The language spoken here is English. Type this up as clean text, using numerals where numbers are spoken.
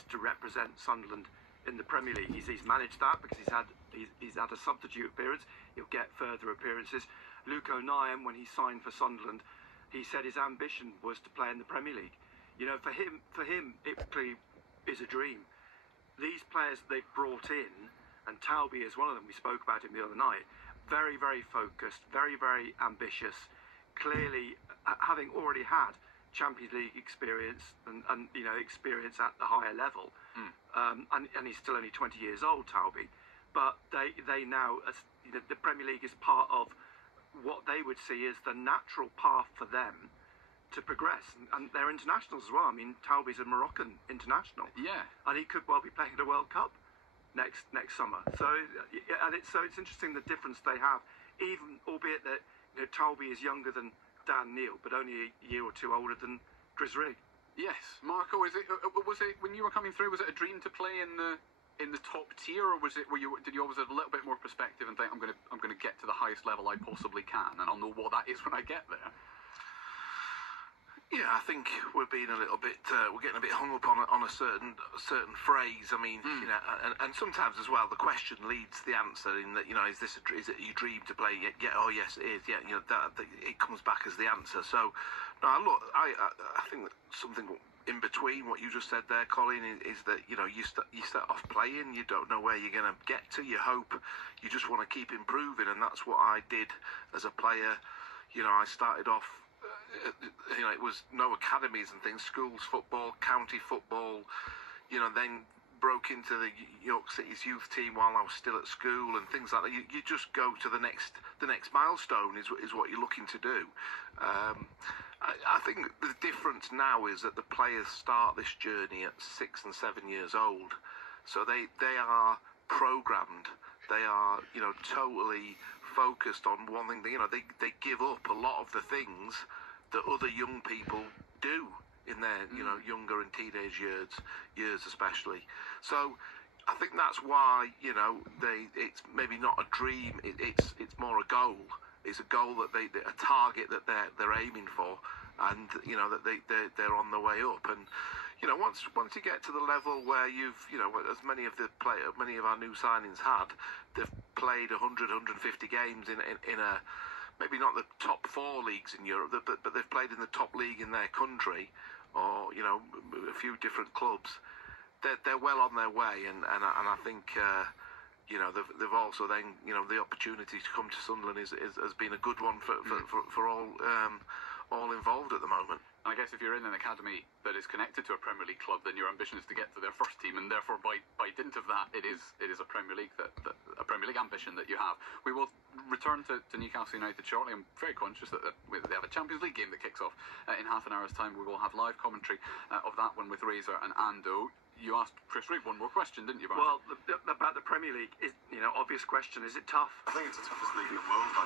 players to represent Sunderland in the Premier League. He's managed that because he's had a substitute appearance. He'll get further appearances. Luke O'Nien, when he signed for Sunderland, he said his ambition was to play in the Premier League. You know, for him, it clearly is a dream. These players they've brought in, and Talby is one of them. We spoke about him the other night. Very, very focused, very, very ambitious. Clearly, having already had Champions League experience and you know, experience at the higher level, and he's still only 20 years old, Talby. But they now, as you know, the Premier League is part of what they would see as the natural path for them to progress, and they're internationals as well. I mean, Talby's a Moroccan international, and he could well be playing the World Cup next summer. So it's interesting the difference they have, even albeit that, you know, Talby is younger than Dan Neil, but only a year or two older than Chris Rigg. Yes, Marco, was it when you were coming through? Was it a dream to play in the top tier, or did you always have a little bit more perspective and think I'm going to get to the highest level I possibly can, and I'll know what that is when I get there? Yeah, I think we're being a little bit, we're getting a bit hung up on a certain phrase. I mean, you know, and sometimes as well, the question leads the answer in that, you know, is it your dream to play? Yeah, oh yes, it is. Yeah, you know, that it comes back as the answer. So, no, look, I think that something in between what you just said there, Colin, is that, you know, you start off playing, you don't know where you're going to get to. You hope, you just want to keep improving, and that's what I did as a player. You know, I started off. You know, it was no academies and things, schools football, county football, you know, then broke into the York City's youth team while I was still at school and things like that. You just go to the next milestone is what you're looking to do. I think the difference now is that the players start this journey at 6 and 7 years old, so they are programmed. They are, you know, totally focused on one thing. You know, they give up a lot of the things that other young people do in their, you know, younger and teenage years especially. So I think that's why, you know, it's maybe not a dream. It's more a goal. It's a goal that a target that they're aiming for, and you know that they're on the way up. And you know, once you get to the level where you've, you know, as many of our new signings had, they've played 100, 150 games in a maybe not the top 4 leagues in Europe, but they've played in the top league in their country, or you know, a few different clubs. They're well on their way, and I think you know, they've also then, you know, the opportunity to come to Sunderland has been a good one for all involved at the moment. I guess if you're in an academy that is connected to a Premier League club, then your ambition is to get to their first team, and therefore by dint of that, it is a Premier League a Premier League ambition that you have. We will return to Newcastle United shortly. I'm very conscious that they have a Champions League game that kicks off in half an hour's time. We will have live commentary of that one with Razor and Ando. You asked Chris Rigg one more question, didn't you, Barry? Well, about the Premier League, is, you know, obvious question: is it tough? I think it's the toughest league in the world.